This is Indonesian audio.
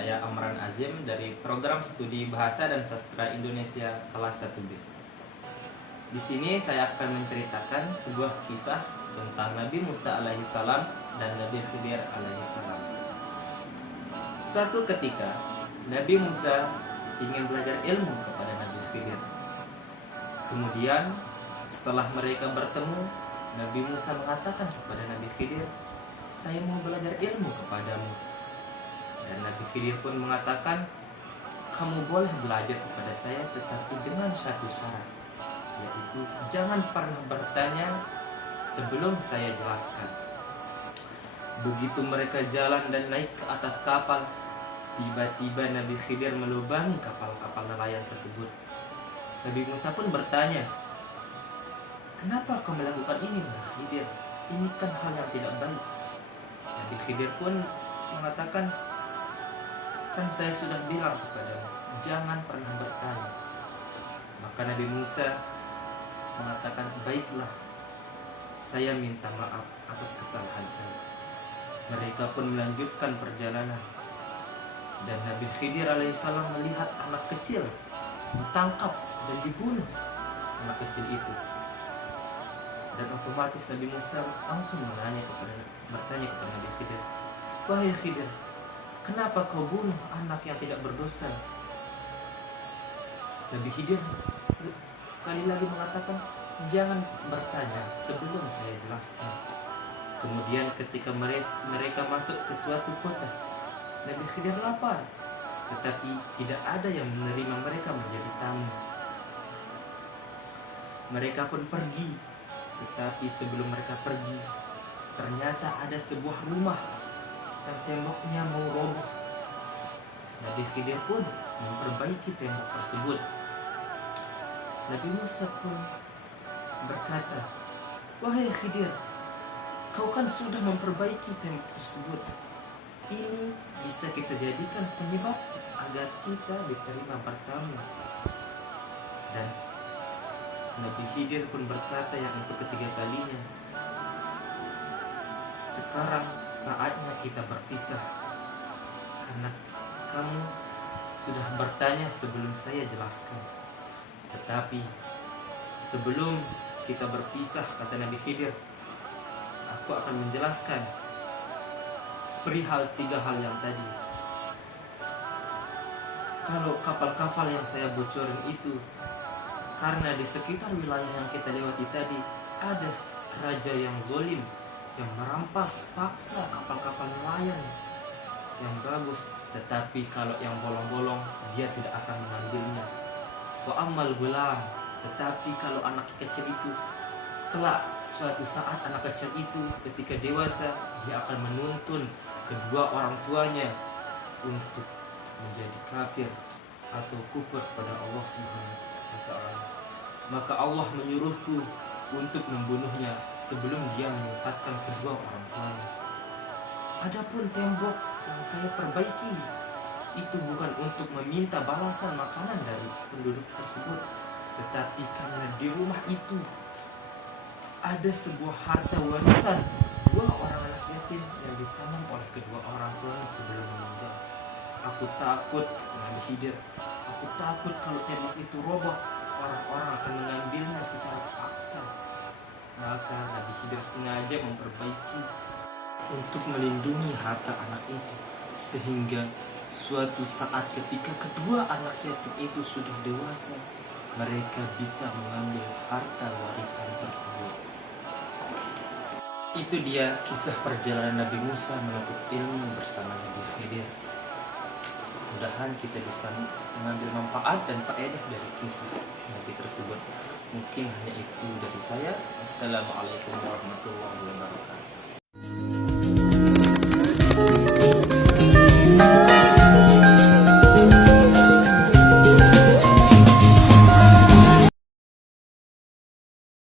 Saya Amran Azim dari Program Studi Bahasa dan Sastra Indonesia kelas 1B. Di sini saya akan menceritakan sebuah kisah tentang Nabi Musa alaihissalam dan Nabi Khidir alaihissalam. Suatu ketika Nabi Musa ingin belajar ilmu kepada Nabi Khidir. Kemudian setelah mereka bertemu, Nabi Musa mengatakan kepada Nabi Khidir, "Saya mau belajar ilmu kepadamu." Dan Nabi Khidir pun mengatakan, "Kamu boleh belajar kepada saya, tetapi dengan satu syarat, yaitu jangan pernah bertanya sebelum saya jelaskan." Begitu mereka jalan dan naik ke atas kapal, tiba-tiba Nabi Khidir melubangi kapal-kapal nelayan tersebut. Nabi Musa pun bertanya, "Kenapa kau melakukan ini, Nabi Khidir? Ini kan hal yang tidak baik." Nabi Khidir pun mengatakan, "Kan saya sudah bilang kepadamu, jangan pernah bertanya." Maka Nabi Musa mengatakan, "Baiklah, saya minta maaf atas kesalahan saya." Mereka pun melanjutkan perjalanan. Dan Nabi Khidir alaihissalam melihat anak kecil ditangkap dan dibunuh anak kecil itu. Dan otomatis Nabi Musa langsung bertanya kepada Nabi Khidir, "Wahai Khidir, kenapa kau bunuh anak yang tidak berdosa?" Nabi Khidir sekali lagi mengatakan, "Jangan bertanya sebelum saya jelaskan." Kemudian ketika mereka masuk ke suatu kota, Nabi Khidir lapar, tetapi tidak ada yang menerima mereka menjadi tamu. Mereka pun pergi, tetapi sebelum mereka pergi, ternyata ada sebuah rumah dan temboknya mau roboh. Nabi Khidir pun memperbaiki tembok tersebut. Nabi Musa pun berkata, "Wahai Khidir, kau kan sudah memperbaiki tembok tersebut. Ini bisa kita jadikan penyebab agar kita diterima bertamu." Dan Nabi Khidir pun berkata yang untuk ketiga kalinya, "Sekarang saatnya kita berpisah, karena kamu sudah bertanya sebelum saya jelaskan. Tetapi sebelum kita berpisah," kata Nabi Khidir, "aku akan menjelaskan perihal 3 hal yang tadi. Kalau kapal-kapal yang saya bocorin itu, karena di sekitar wilayah yang kita lewati tadi ada raja yang zalim yang merampas paksa kapal-kapal nelayan yang bagus, tetapi kalau yang bolong-bolong dia tidak akan mengambilnya. Wa ammal gulam, tetapi kalau anak kecil itu, kelak suatu saat anak kecil itu ketika dewasa dia akan menuntun kedua orang tuanya untuk menjadi kafir atau kufur pada Allah Subhanahu wa ta'ala. Maka Allah menyuruhku untuk membunuhnya sebelum dia menyesatkan kedua orang tuanya. Adapun tembok yang saya perbaiki itu bukan untuk meminta balasan makanan dari penduduk tersebut, tetapi karena di rumah itu ada sebuah harta warisan 2 orang anak yatim yang ditanam oleh kedua orang tuanya sebelum meninggal. Aku takut," kata Nabi Khidir, "aku takut kalau tembok itu roboh, orang-orang akan mengambilnya secara paksa." Maka Nabi Khidir sengaja memperbaiki untuk melindungi harta anak itu, sehingga suatu saat ketika kedua anak yatim itu sudah dewasa, mereka bisa mengambil harta warisan tersebut. Itu dia kisah perjalanan Nabi Musa menuntut ilmu bersama Nabi Khidir. Mudah-mudahan kita bisa mengambil manfaat dan faedah dari kisah Nabi tersebut. Mungkin hanya itu dari saya. Assalamualaikum warahmatullahi wabarakatuh.